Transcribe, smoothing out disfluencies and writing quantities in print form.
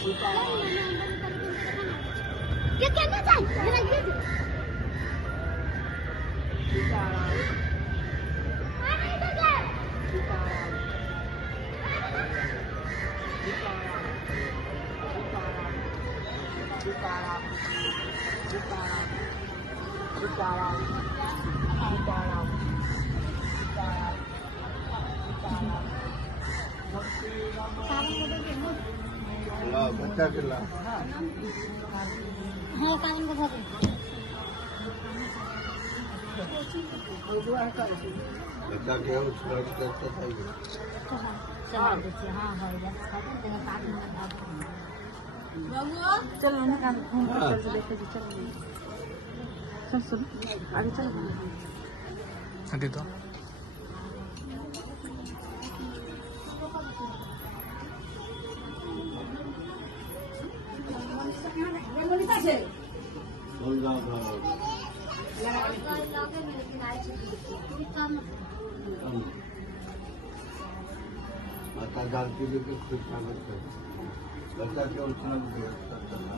सीताराम ये कहना चाहिए मेरा ये सीताराम अरे इधर क्या सीताराम सीताराम सीताराम सीताराम सीताराम सीताराम बच्चा किला हाँ कारण को भर बच्चा के उसका करता था चला देखिए हाँ हो गया चलो ना काम घूम कर चल देखे चल चल सुन आगे चल हटे तो माता जानकी जी के खुश स्वागत कर बच्चा के उसका व्यवस्था करना